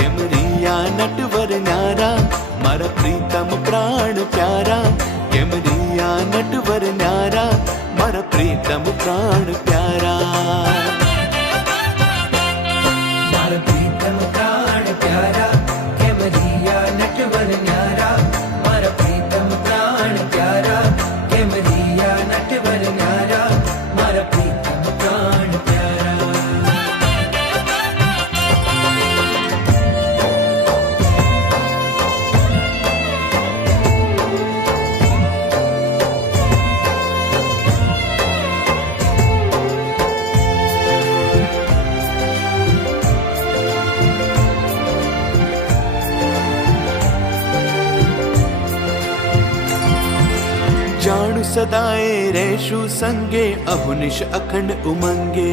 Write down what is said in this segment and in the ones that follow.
કેમરિયા નટવર ન્યારા મારા પ્રીતમ પ્રાણ પ્યારા કેમરિયા નટવર ન્યારા મારા પ્રીતમ પ્રાણ પ્યારા મારા પ્રીતમ પ્રાણ પ્યારા કેમરિયા નટવર ન્યારા મારા પ્રીતમ પ્રાણ પ્યારા કેમરિયા નટવર ન્યારા મારા પ્રીતમ પ્રાણ પ્યારા જાણું સદાએ રહેશું સંગે અહુનિશ અખંડ ઉમંગે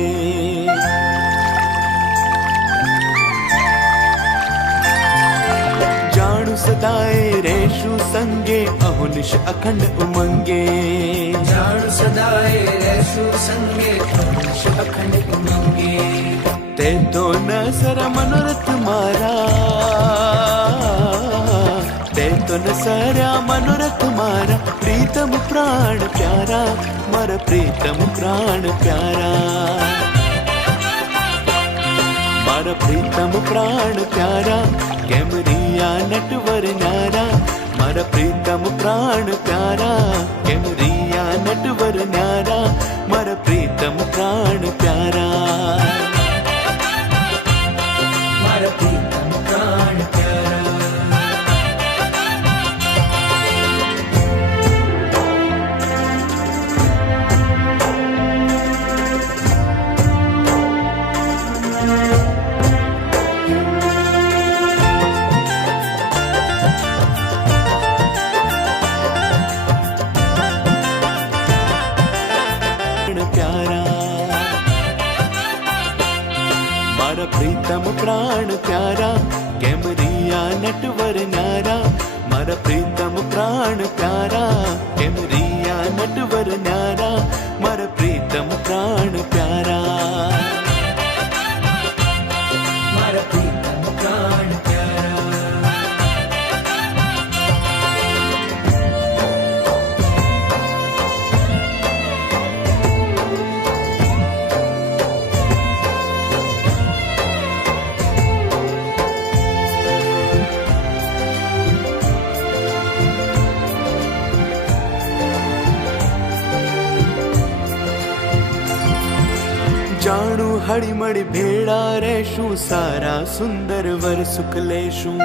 જાણું સદાએ રહેશું સંગે અહુનિશ અખંડ ઉમંગે જાણું સદાય રહેશું સંગે અહુનિશ અખંડ ઉમંગે તે તો નસર મનોરથ મારા તે તો નસર્યા મનોરથ મારા પ્રીતમ પ્રાણ પ્યારા મારા પ્રીતમ પ્રાણ પ્યારા મારા પ્રીતમ પ્રાણ પ્યારા કેમરિયા નટવર ન્યારા મારા પ્રીતમ પ્રાણ પ્યારા કેમરિયા નટવર ન્યારા મારા પ્રીતમ પ્રાણ પ્યારા મારા પ્રીતમ પ્રાણ પ્યારા મારા પ્રીતમ પ્રાણ પ્યારા કેમરિયા નટવર ન્યારા મારા પ્રીતમ પ્રાણ પ્યારા કેમરિયા નટવર ન્યારા મારા પ્રીતમ પ્રાણ પ્યારા મારા પ્રીતમ પ્રાણ પ્યારા જાણું હળીમળી ભેળા રહેશું સારા સુંદર વર સુખ લેશું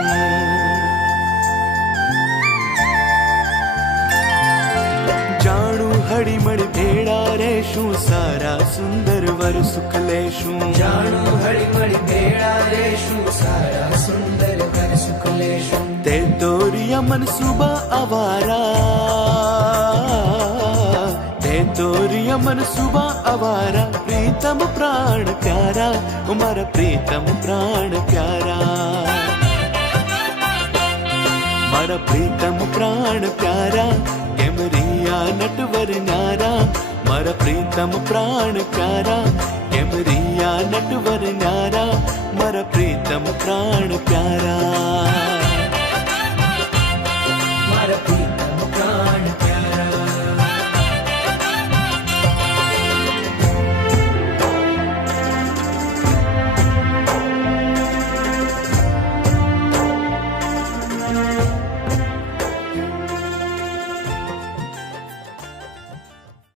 જાણું હળીમળી ભેળા રહેશું સારા સુંદર વર સુખ લેશું જાણું હળીમળી ભેળા રહેશું સારા સુંદર વર સુખ લેશું તે તોરિયા મનસુબા આવારા તે તોરિયા મનસુબા આવારા પ્રીતમ પ્રાણ પ્યારા મારા પ્રીતમ પ્રાણ પ્યારા મારા પ્રીતમ પ્રાણ પ્યારા કેમરિયા નટવર ન્યારા મારા પ્રીતમ પ્રાણ પ્યારા કેમરિયા નટવર ન્યારા મારા પ્રીતમ પ્રાણ પ્યારા